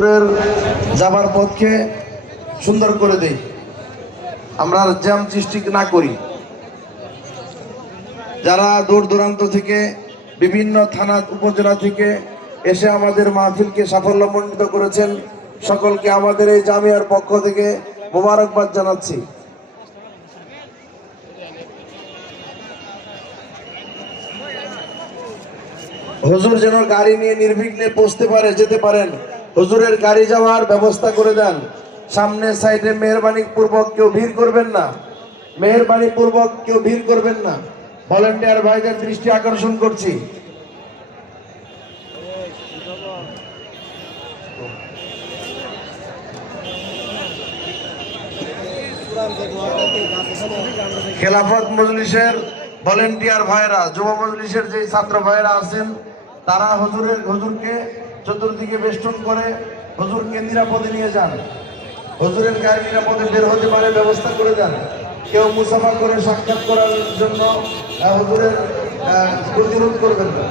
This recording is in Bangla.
হুজুরের যাবার পথকে সুন্দর করে দেই, আমরা জ্যাম সৃষ্টি না করি। যারা দূর দূরান্ত থেকে বিভিন্ন থানা উপজেলা থেকে এসে আমাদের মাহফিলকে সাফল্যমণ্ডিত করেছেন, সকলকে আমাদের এই জামিয়ার পক্ষ থেকে মোবারকবাদ জানাচ্ছি। হুজুর যেন গাড়ি নিয়ে নির্বিঘ্নে পৌঁছতে পারে, যেতে পারেন, হুজুরের গাড়ি যাওয়ার ব্যবস্থা করে দেন। সামনে সাইডে মেহরবানি পূর্বক কেউ ভিড় করবেন না, মেহরবানি পূর্বক কেউ ভিড় করবেন না। ভলান্টিয়ার ভাইদের দৃষ্টি আকর্ষণ করছি। খেলাফত মজলিসের ভলেন্টিয়ার ভাইরা, যুব মজলিসের যে ছাত্র ভাইরা আছেন, তারা হুজুরকে চতুর্দিকে বেষ্টন করে হুজুরকে নিরাপদে নিয়ে যান। হুজুরের গায়ে নিরাপদে বের হতে পারে ব্যবস্থা করে দেন। কেউ মুসাফা করে সাক্ষাৎ করার জন্য হুজুরের প্রতিরোধ করবেন না।